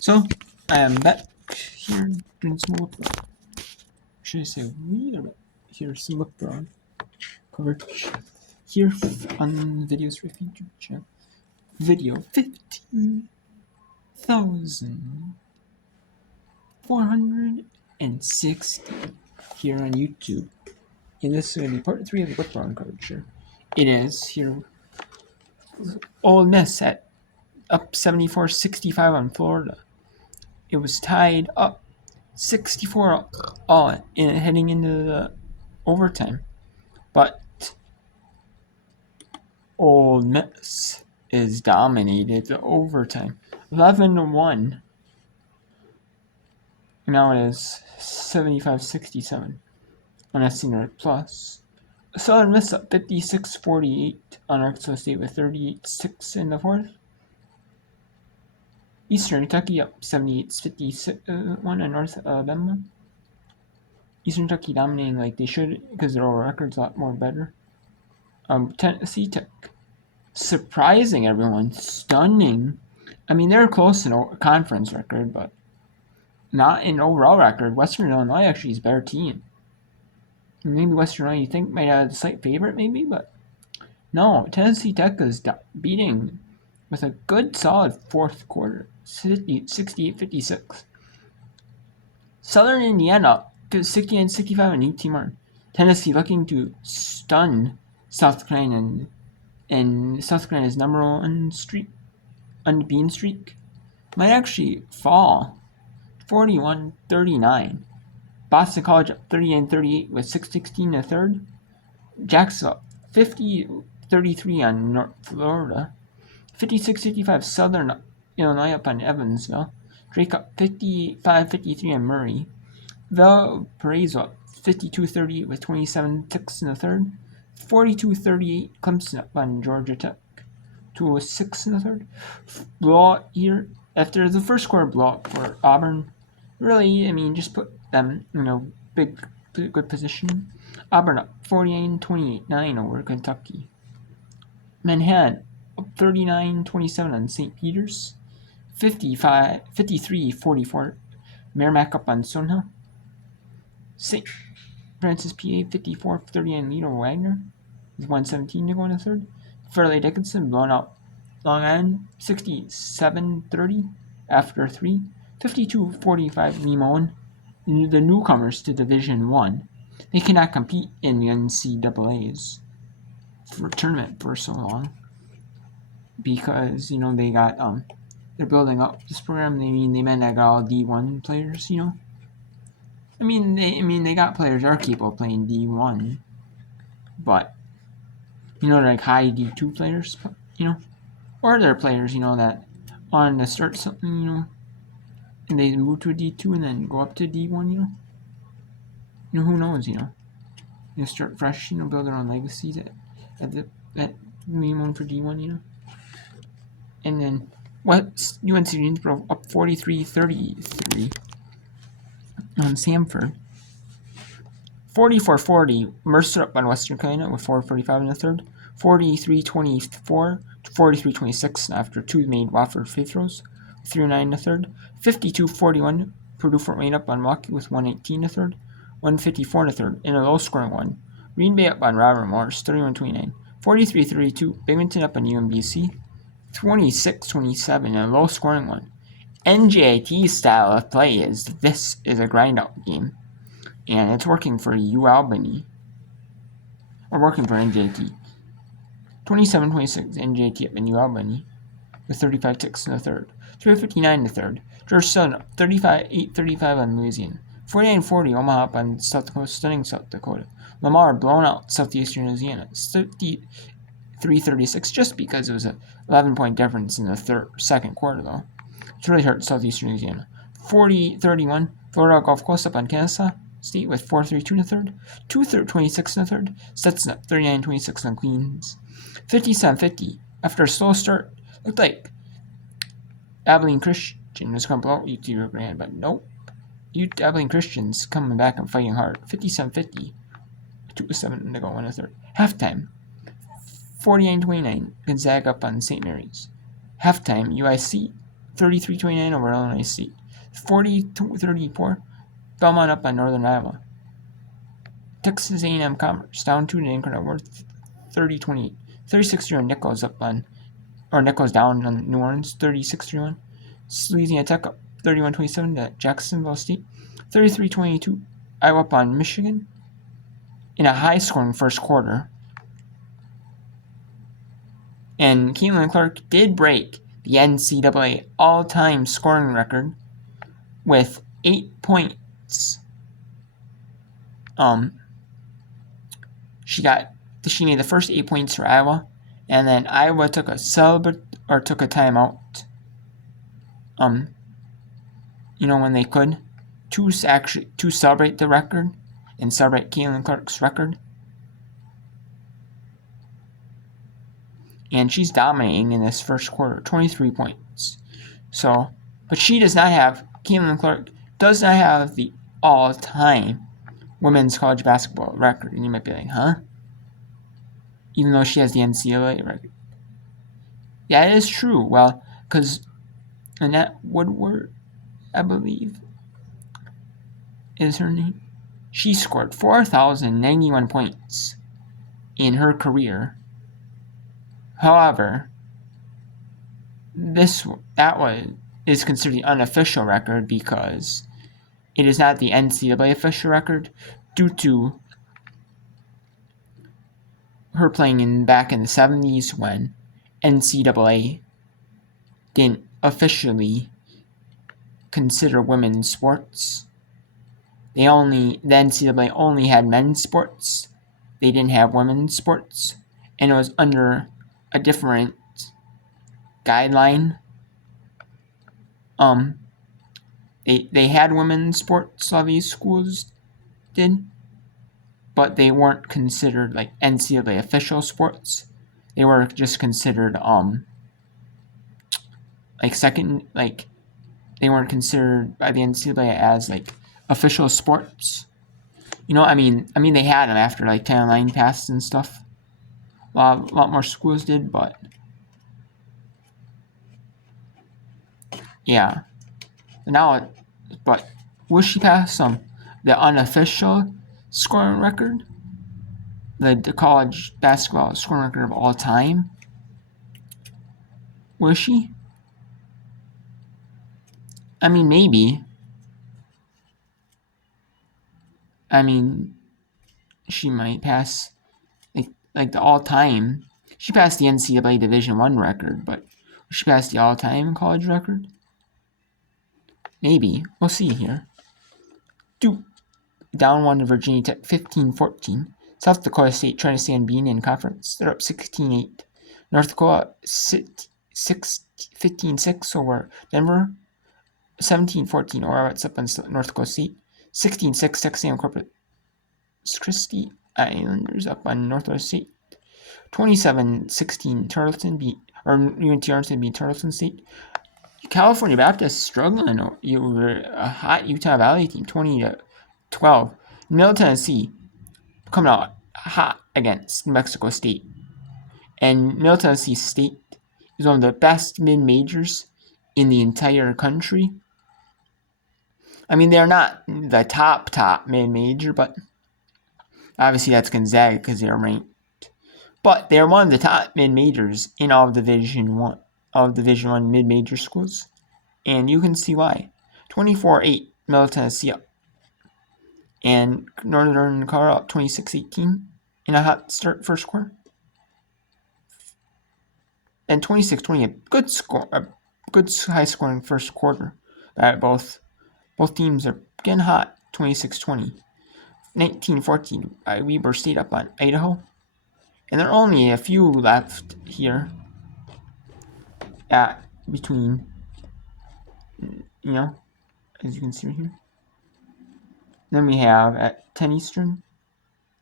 So, I am back here doing some look around. Should I say we are back here some look around coverage here on Videos with YouTube channel. Video 15,460 here on YouTube. And this is going to be part 3 of the look around coverage here. It is here Ole Miss at up 74-65 on Florida. It was tied up 64 all in heading into the overtime. But Ole Miss is dominated the overtime. 11-1. Now it is 75-67 on SC Plus. Southern Miss up 56-48 on Arkansas State with 38-6 in the fourth. Eastern Kentucky up 78-51 on North Alabama. Eastern Kentucky dominating like they should because their record's a lot more better. Tennessee Tech surprising everyone, stunning. I mean, they're close in a conference record, but not in overall record. Western Illinois actually is a better team. Maybe Western Illinois you think might have a slight favorite, maybe, but no. Tennessee Tech is beating with a good, solid fourth quarter, 68-56. Southern Indiana 69-65 on UT Martin. Tennessee looking to stun South Carolina, and South Carolina's number one unbeaten streak might actually fall. 41-39. Boston College up 30-38 with 6:16 in the third. Jacksonville 50-33 on North Florida. 56-55 Southern Illinois up on Evansville. Drake up 55-53 on Murray. Valparaiso up 52-38 with 27-6 in the third. 42-38 Clemson up on Georgia Tech. 2:06 in the third. Blowout here after the first quarter blowout for Auburn. Really, I mean, just put them in a good position. Auburn up 49-28 over Kentucky. Manhattan up 39-27 on St. Peter's. 53-44 Merrimack up on Stonehill. St. Francis PA 54-30 on Lido Wagner with 1:17 to go in the third. Fairleigh Dickinson blown out Long Island 67-30 after 3. 52-45 Limon, the newcomers to Division 1. They cannot compete in the NCAAs for tournament for so long because they got they're building up this program. They meant they got all D1 players. They got players that are capable of playing D1, but they're like high D2 players, or they're players that on to start something, and they move to a D2 and then go up to D1, who knows, start fresh, build their own legacies at minimum for D1, and then UNC Greensboro up 43-33 on Samford. 44-40 Mercer up on Western Carolina with 4:45 in the third. 43-24 to 43-26 after two made Wofford free throws. 3:09 in the third. 52-41 Purdue Fort Wayne up on Milwaukee with 1:18 in the third. 1:54 in the third in a low-scoring one. Green Bay up on Robert Morris 31-29. 43-32 Binghamton up on UMBC. 26-27 in a low-scoring one. NJIT style of play is this is a grind-out game, and it's working for UAlbany, or working for NJIT. 27-26 NJIT up in UAlbany with 35-6 in the third. 3:59 in the third. George Southern up 8-35 on Louisiana. 49-40 Omaha up on South Dakota, stunning South Dakota. Lamar blown out Southeastern Louisiana. 53-36 just because it was a 11-point difference in the second quarter though. It's really hurt Southeastern Louisiana. 40-31 Florida Gulf Coast up on Kansas State with 4:32 in the third. 2:26 in the third. Stetson up 39-26 on Queens. 57-50 after a slow start. Looked like Abilene Christian was going to blow out UT Rio Grande, but nope. Abilene Christian's coming back and fighting hard. 57-50. 2:07 to go in the third. Halftime. 49-29 Gonzaga up on St. Mary's. Halftime UIC 33-29 over Illinois State. 40-34, Belmont up on Northern Iowa. Texas A&M Commerce down 2 to Incarnate Word, 30-28. 36-3 Nichols Nichols down on New Orleans, 36-31. Louisiana Tech up 31-27 to Jacksonville State. 33-22, Iowa up on Michigan in a high-scoring first quarter. And Caitlin Clark did break the NCAA all-time scoring record with 8 points. She made the first 8 points for Iowa, and then Iowa took a timeout. When they could, to celebrate the record and celebrate Caitlin Clark's record. And she's dominating in this first quarter, 23 points. But Caitlin Clark does not have the all-time women's college basketball record. And you might be like, huh? Even though she has the NCAA record. Yeah, it is true. Well, because Annette Woodward, I believe, is her name. She scored 4,091 points in her career. However, is considered the unofficial record because it is not the NCAA official record due to her playing back in the 70s when NCAA didn't officially consider women's sports. The NCAA only had men's sports. They didn't have women's sports, and it was under a different guideline. They had women's sports, all these schools did, but they weren't considered like NCAA official sports. They were just considered they weren't considered by the NCAA as like official sports. I mean they had them after like Title IX passed and stuff. A lot more schools did, but yeah. But will she pass the unofficial scoring record? The college basketball scoring record of all time? Will she? I mean, maybe. I mean, she might pass like the all-time. She passed the NCAA Division I record, but will she pass the all-time college record? Maybe. We'll see here. Duke down 1 to Virginia Tech, 15-14. South Dakota State trying to stay unbeaten in conference. They're up 16-8. North Dakota 15-6 over Denver. 17-14 Oravits up on North Dakota State. 16-6 Texas A&M Corpus Christi Islanders up on Northwest State. 27-16 UNT Arlington beat Tarleton State. California Baptist struggling over a hot Utah Valley team, 20-12. Middle Tennessee coming out hot against Mexico State. And Middle Tennessee State is one of the best mid-majors in the entire country. I mean, they're not the top mid-major, but obviously that's Gonzaga because they're ranked. But they're one of the top mid-majors in all of Division I mid-major schools. And you can see why. 24-8, Middle Tennessee up. And Northern Colorado up 26-18 in a hot start first quarter. And 26-20, a good high-scoring first quarter. Both teams are getting hot, 26-20. 19-14, Weber State up on Idaho. And there are only a few left here between, as you can see right here. Then we have at 10 Eastern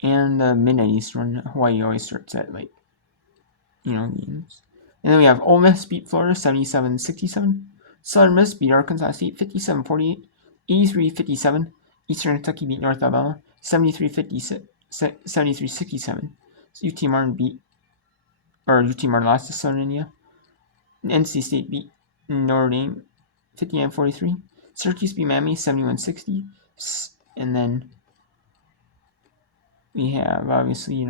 and the midnight Eastern. Hawaii always starts at games. And then we have Ole Miss beat Florida 77-67. Southern Miss beat Arkansas State 57-48. 83-57. Eastern Kentucky beat North Alabama 73-67. UT Martin lost to Southern India. NC State beat Notre Dame 59-43. Syracuse beat Miami 71-60. And then we have, obviously,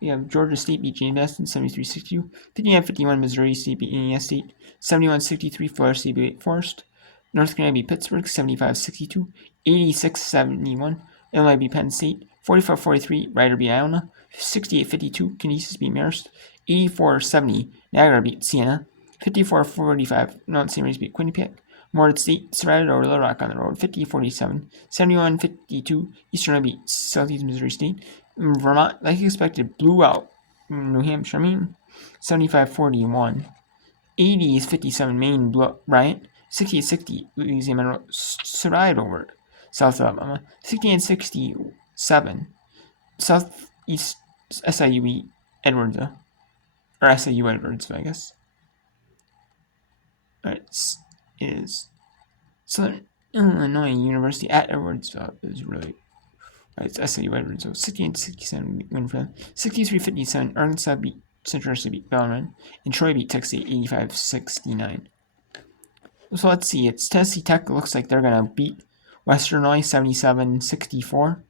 we have Georgia State beat James Madison 73-62. 59-51, Missouri State beat Indiana State 71-63. Florida State beat Wake Forest. North Carolina beat Pittsburgh 75-62. 86-71. Illinois beat Penn State 45-43. Rider beat Iona 68-52. Canisius beat Marist 84-70. Niagara beat Siena 54-45. Mount St. Mary's beat Quinnipiac. Morehead State survived over Little Rock on the road 50-47. 71-52. Eastern beat Southeast Missouri State. Vermont, like expected, blew out New Hampshire. 75-41. 80-57. Maine blew up Bryant. 68-60. Louisiana Monroe survived over South Alabama. 68-67. Southeast SIU beat Edwardsville. Or SIU Edwardsville, I guess. Alright, is Southern Illinois University at Edwardsville is really. It's SIU Edwardsville. 68-67 win for them. 63-57. Arkansas beat Central University beat Bellarmine. And Troy beat Texas State 85-69. So let's see. It's Tennessee Tech. It looks like they're going to beat Western Illinois 77-64.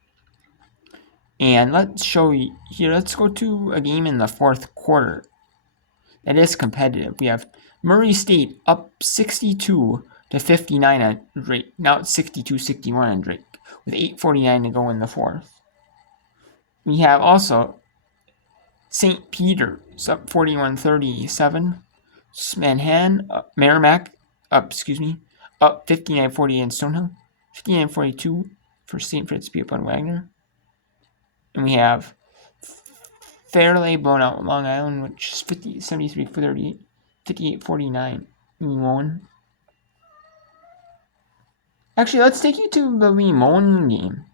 And let's show you here. Let's go to a game in the fourth quarter that is competitive. We have Murray State up 62-59 on Drake. Now it's 62-61 on Drake with 8:49 to go in the fourth. We have also St. Peter's up 41-37. Merrimack up 59-48 in Stonehill. 59-42 for St. Fritz beat up on Wagner. And we have Fairleigh blown out Long Island, which is 73-38, 58-49. Limon. Actually, let's take you to the Limon game.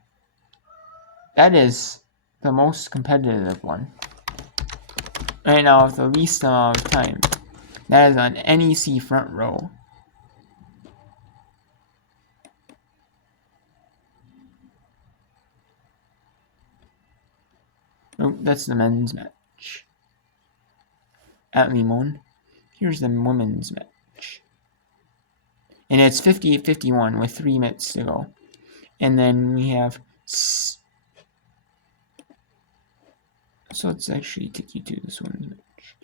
That is the most competitive one. Right now, with the least amount of time. That is on NEC front row. Nope, that's the men's match. At Limon. Here's the women's match. And it's 58-51 with 3 minutes to go. And then we have... So let's actually take you to this women's match.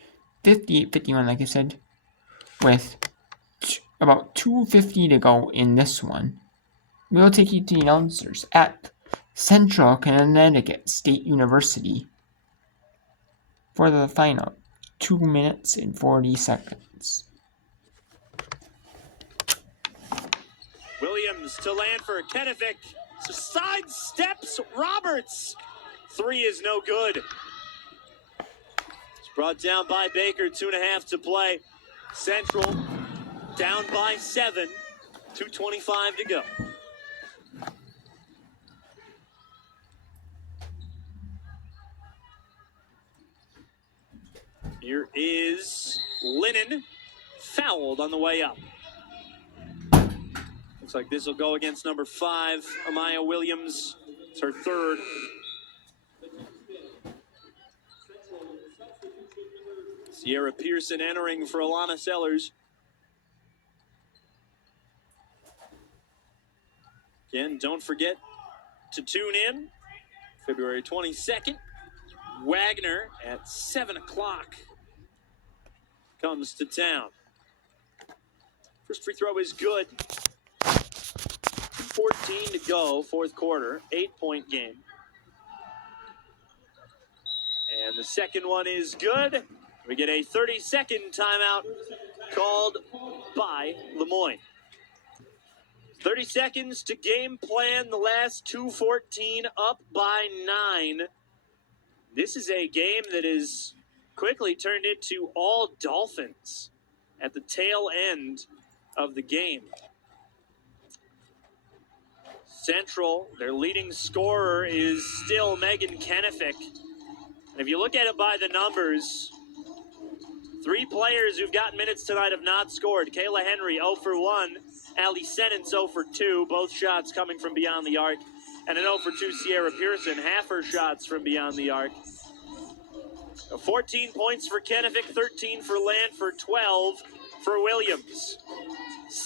58-51, like I said, with about 2:50 to go in this one. We'll take you to the announcers at Central Connecticut State University for the final 2 minutes and 40 seconds. Williams to land for Kennevic. Side steps Roberts. 3 is no good. It's brought down by Baker. 2.5 to play. Central down by 7. 2:25 to go. Here is Lennon, fouled on the way up. Looks like this will go against number 5, Amaya Williams. It's her 3rd. Sierra Pearson entering for Alana Sellers. Again, don't forget to tune in February 22nd. Wagner at 7 o'clock comes to town. First free throw is good. 14 to go, fourth quarter, 8-point game. And the second one is good. We get a 30-second timeout called by Lemoyne. 30 seconds to game plan the last 2:14, up by 9. This is a game that is quickly turned into all Dolphins at the tail end of the game. Central, their leading scorer is still Megan Kennevic. And if you look at it by the numbers, 3 players who've gotten minutes tonight have not scored. Kayla Henry, 0 for 1. Allie Sennons, 0 for 2. Both shots coming from beyond the arc. And an 0 for 2 Sierra Pearson, half her shots from beyond the arc. 14 points for Kennevic, 13 for Landford, 12 for Williams.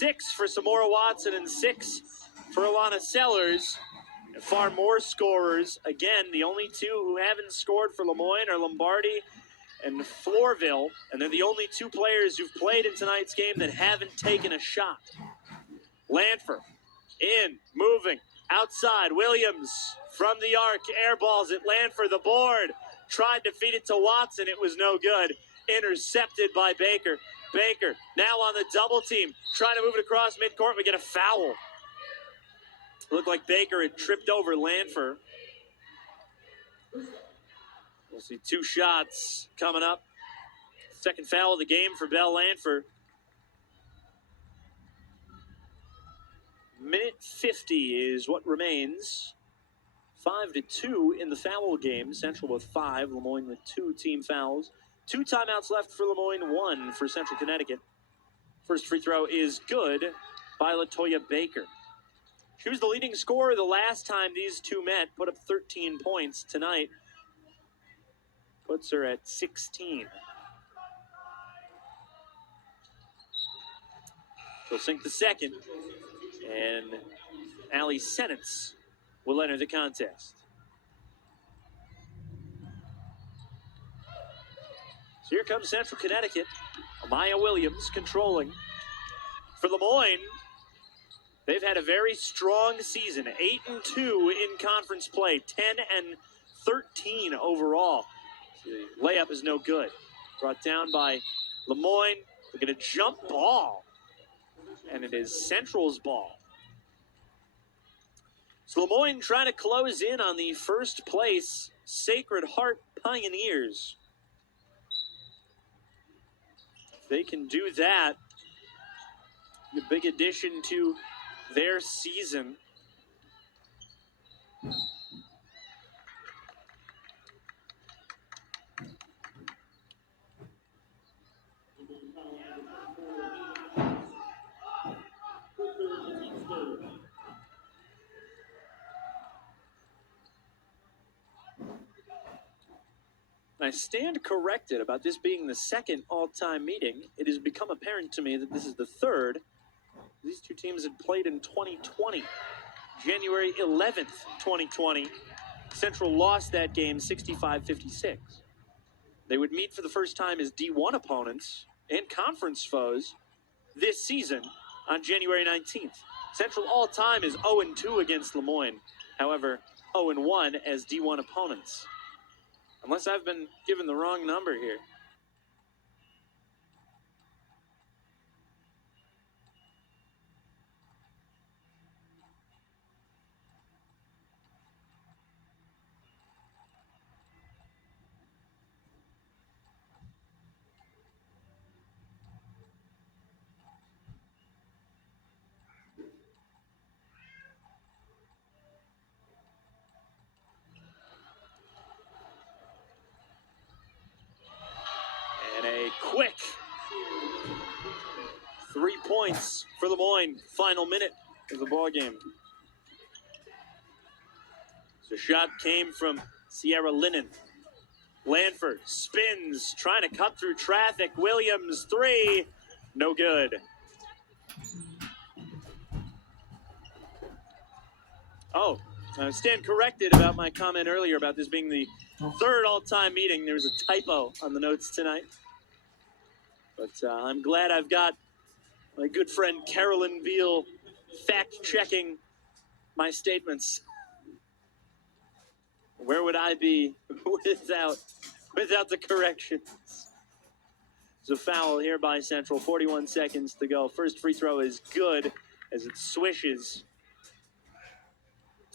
6 for Samora Watson and 6 for Alana Sellers. And far more scorers. Again, the only two who haven't scored for Lemoyne are Lombardi and Floorville, and they're the only two players who've played in tonight's game that haven't taken a shot. Lanford in, moving, outside, Williams from the arc, airballs it, Lanford, the board, tried to feed it to Watson, it was no good, intercepted by Baker. Baker now on the double team, trying to move it across midcourt, we get a foul. It looked like Baker had tripped over Lanford. We'll see 2 shots coming up. Second foul of the game for Belle Lanford. Minute 50 is what remains. 5-2 in the foul game. Central with 5, Lemoyne with 2 team fouls. 2 timeouts left for Lemoyne, 1 for Central Connecticut. First free throw is good by LaToya Baker. She was the leading scorer the last time these two met, put up 13 points tonight. Puts her at 16. She'll sink the second, and Allie Sennett will enter the contest. So here comes Central Connecticut. Amaya Williams controlling. For Lemoyne, they've had a very strong season. 8-2 in conference play, 10-13 overall. The layup is no good. Brought down by Lemoyne. Look at a jump ball. And it is Central's ball. So Lemoyne trying to close in on the first place Sacred Heart Pioneers. If they can do that, the big addition to their season. I stand corrected about this being the second all-time meeting. It has become apparent to me that this is the third. These two teams had played in 2020, January 11th, 2020. Central lost that game 65-56. They would meet for the first time as D1 opponents and conference foes this season on January 19th. Central all-time is 0-2 against Lemoyne. However, 0-1 as D1 opponents. Unless I've been given the wrong number here. And a quick 3 points for Lemoyne. Final minute of the ball game. So shot came from Sierra Linnen. Lanford spins, trying to cut through traffic. Williams, 3, no good. Oh, I stand corrected about my comment earlier about this being the third all-time meeting. There was a typo on the notes tonight. But I'm glad I've got my good friend Carolyn Beal fact-checking my statements. Where would I be without the corrections? It's a foul here by Central. 41 seconds to go. First free throw is good as it swishes.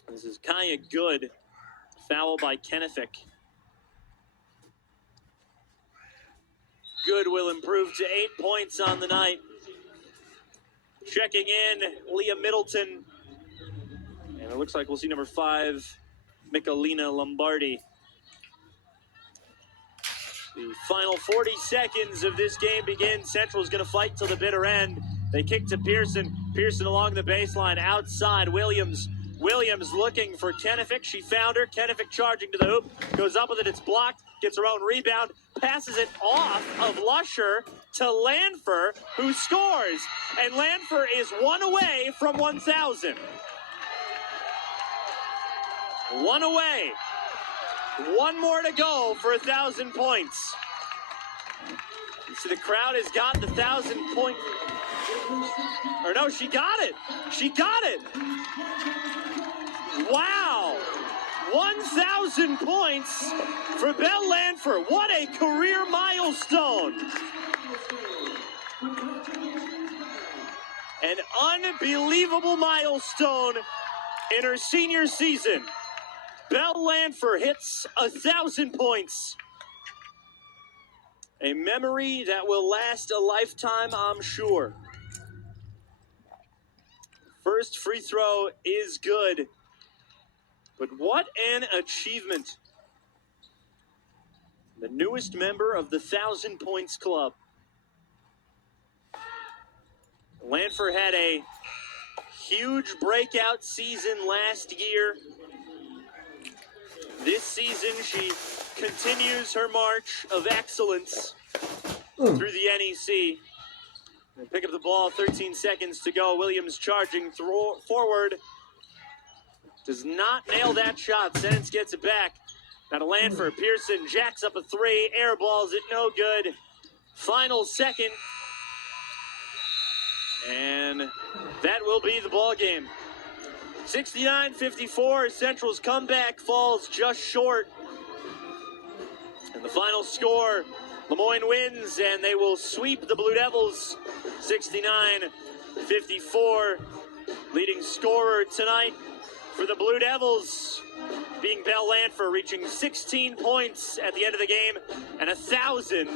This is Kaya Good. Foul by Kennefic. Good will improve to 8 points on the night. Checking in, Leah Middleton. And it looks like we'll see number 5, Michelina Lombardi. The final 40 seconds of this game begins. Central's going to fight till the bitter end. They kick to Pearson. Pearson along the baseline, outside. Williams looking for Kennefic. She found her. Kennefic charging to the hoop. Goes up with it. It's blocked. Gets her own rebound. Passes it off of Lusher to Lanfer, who scores. And Lanfer is one away from 1,000. One away. One more to go for 1,000 points. You see the crowd has got the 1,000 point. Or no, she got it. She got it. Wow. 1,000 points for Belle Lanfer. What a career milestone. An unbelievable milestone in her senior season. Belle Lanfer hits 1,000 points. A memory that will last a lifetime, I'm sure. First free throw is good. But what an achievement. The newest member of the 1,000 Points Club. Lanfer had a huge breakout season last year. This season, she continues her march of excellence through the NEC. And pick up the ball, 13 seconds to go. Williams charging forward. Does not nail that shot. Sentence gets it back. Now to Lanfer. Pearson jacks up a three. Airballs it, no good. Final second. And that will be the ball game. 69-54. Central's comeback falls just short. And the final score, Lemoyne wins, and they will sweep the Blue Devils 69-54. Leading scorer tonight for the Blue Devils being Belle Lanfer, reaching 16 points at the end of the game and 1,000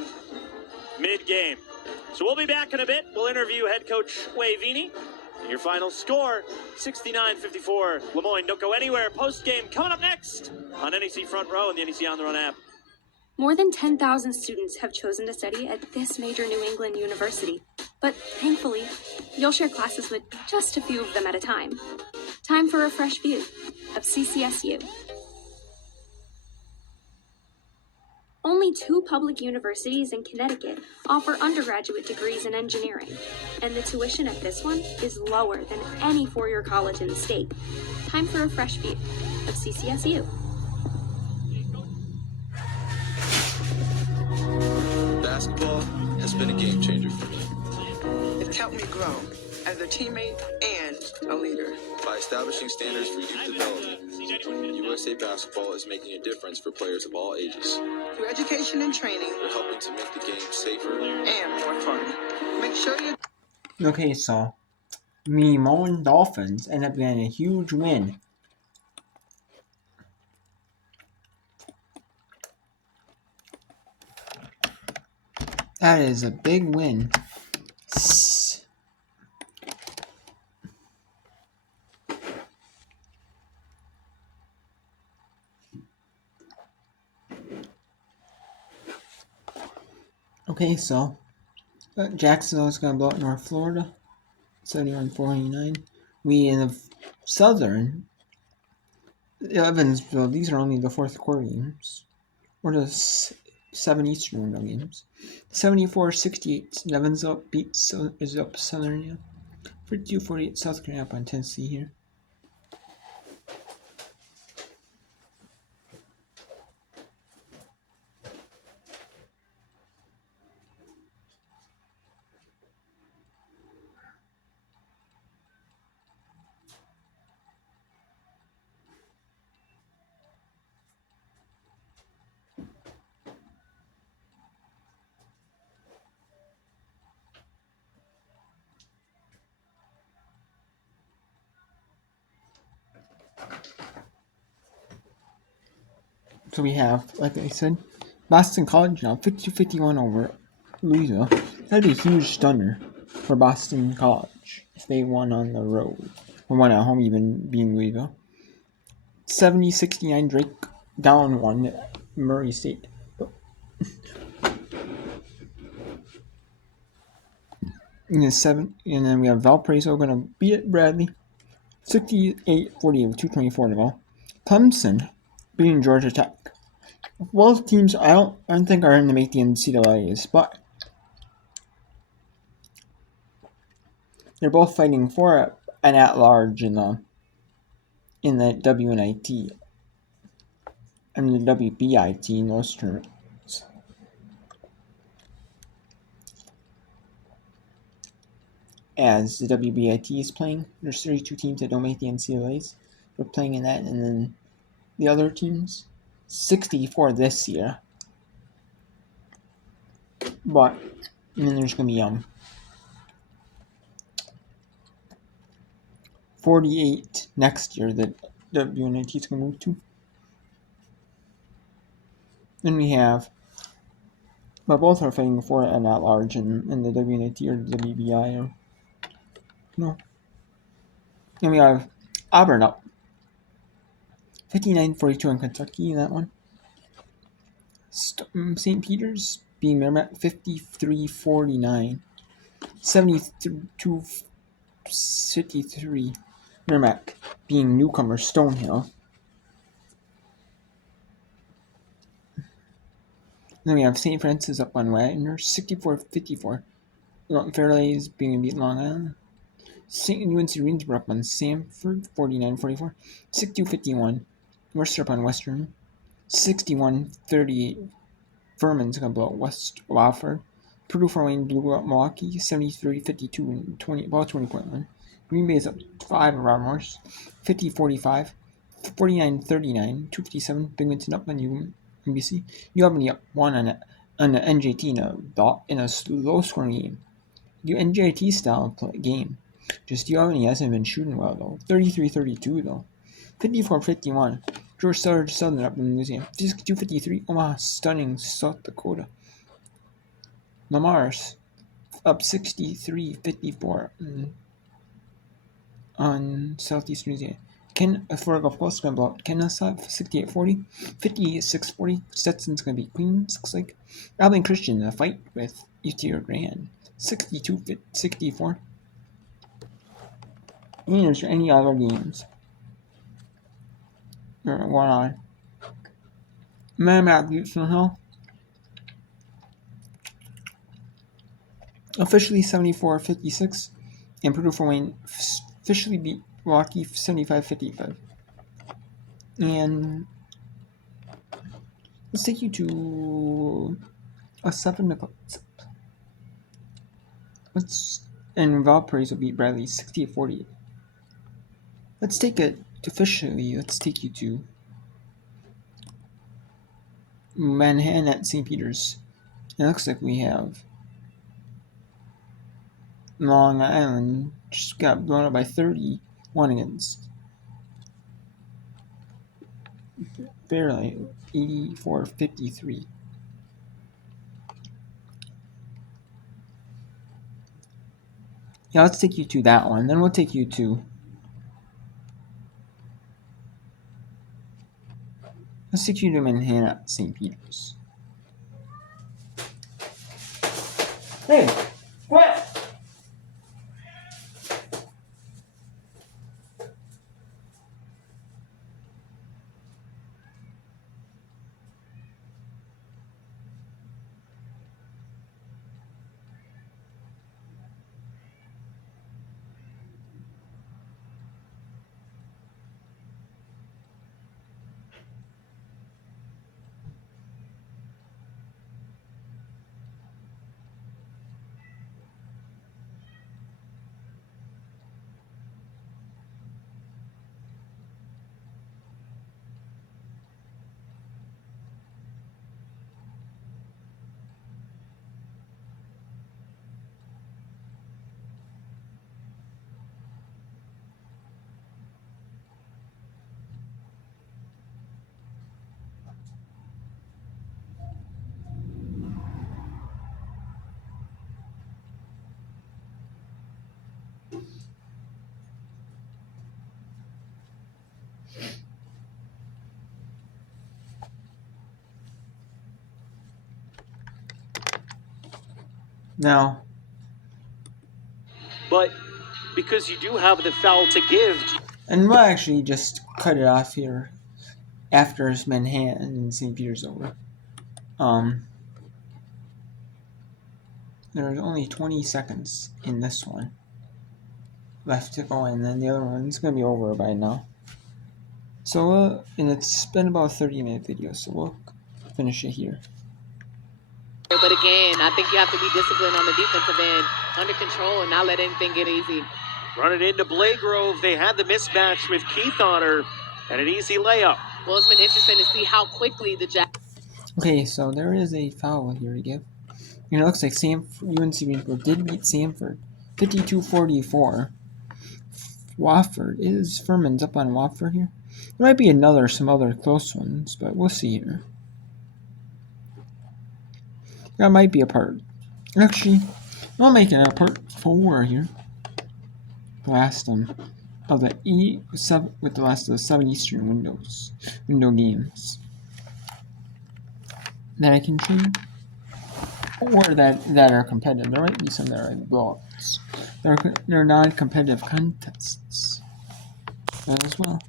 mid-game. So we'll be back in a bit. We'll interview head coach Wavini. Your final score, 69-54. Lemoyne, don't go anywhere. Post-game coming up next on NEC Front Row and the NEC On The Run app. More than 10,000 students have chosen to study at this major New England university. But thankfully, you'll share classes with just a few of them at a time. Time for a fresh view of CCSU. Only 2 public universities in Connecticut offer undergraduate degrees in engineering, and the tuition at this one is lower than any four-year college in the state. Time for a fresh view of CCSU. Basketball has been a game changer for me. It's helped me grow as a teammate and a leader. By establishing standards for youth development, USA Basketball is making a difference for players of all ages. Through education and training We're helping to make the game safer. and more fun. Make sure you Okay, so the Mullen Dolphins end up getting a huge win. That is a big win. Okay, so Jacksonville is going to blow up North Florida, 71-49. We in the Southern, Evansville, these are only the fourth quarter games, or the 7 Eastern window games. 74-68, Evansville beats is up Southern, yeah. 42-48, South Carolina up on Tennessee here. So we have, like I said, Boston College now 52-51 over Louisville. That'd be a huge stunner for Boston College if they won on the road. Or won at home, even being Louisville. 70-69 Drake down 1 Murray State. And then we have Valparaiso going to beat it, Bradley. 68-40 with 2:24 to go. Clemson beating Georgia Tech. Both teams I don't think are in to make the NCAAs, but They're both fighting for an at-large in the WNIT and the WBIT in those tournaments. As the WBIT is playing, there's 32 teams that don't make the NCAAs. They're playing in that, and then the other teams, 64 this year. But and then there's gonna be 48 next year that WNIT is gonna move to. Then we have, but both are fighting for an at-large in the WNIT or the WBI or no. Then we have Auburn up 59-42 in Kentucky in that one. St. Peter's being Merrimack 53-49. 72-53. Merrimack being newcomer Stonehill. Then we have St. Francis up on Wagner 64-54. Fairleigh being beaten Long Island. St. UNC Greensboro up on Sanford 49-44. 62-51. Worcester up on Western 61-38. Furman's gonna blow out West Wofford. Purdue Fort Wayne blew out Milwaukee 73-52 and 20.1. Green Bay is up 5 around Morse 50-45. 49-39. 257. Binghamton up on UBC. UAlbany up 1 on the NJT in a low scoring game. The NJT style game. Just UAlbany hasn't been shooting well though. 33-32 though. 54-51. George Southern up in Louisiana. 52-53. Omaha stunning South Dakota. Lamar's up 63-54 on Southeast Louisiana. For a Gulf Coast gonna blow out Kennesaw 68-40. 56-40. Stetson's gonna beat Queens, looks like. Alvin Christian in a fight with UT Grand 62-64. And is there any other games going on? Merrimack beat Hill. Officially 74-56. And Purdue Fort Wayne officially beat Milwaukee 75-55. And let's take you to a 7 o'clock. And Valparaiso beat Bradley 68-48. Let's take you to Manhattan at St. Peter's. It looks like we have Long Island just got blown up by 31 against Fairleigh 84-53. Yeah, let's take you to that one. Then we'll take you to Manhattan at St. Peter's. Hey, what? Now, But because you do have the foul to give. and we'll actually just cut it off here after Manhattan and St. Peter's over. There's only 20 seconds in this one. left to go, and then the other one's gonna be over by now. So, and it's been about a 30-minute video, so we'll finish it here. But again, I think you have to be disciplined on the defensive end, under control, and not let anything get easy. Running into Blagrove, they had the mismatch with Keith on her, and an easy layup. Well, it's been interesting to see how quickly the Jack. Okay, so there is a foul here to give. And it looks like UNC Greensboro did beat Samford 52-44. Wofford is Furman's up on Wofford here. There might be some other close ones, but we'll see here. That might be a part. Actually, I'll make it a part 4 here. The last of the with the last of the 7 Eastern window games that I can choose, or that are competitive. There might be some that are blowouts. They're non-competitive contests as well.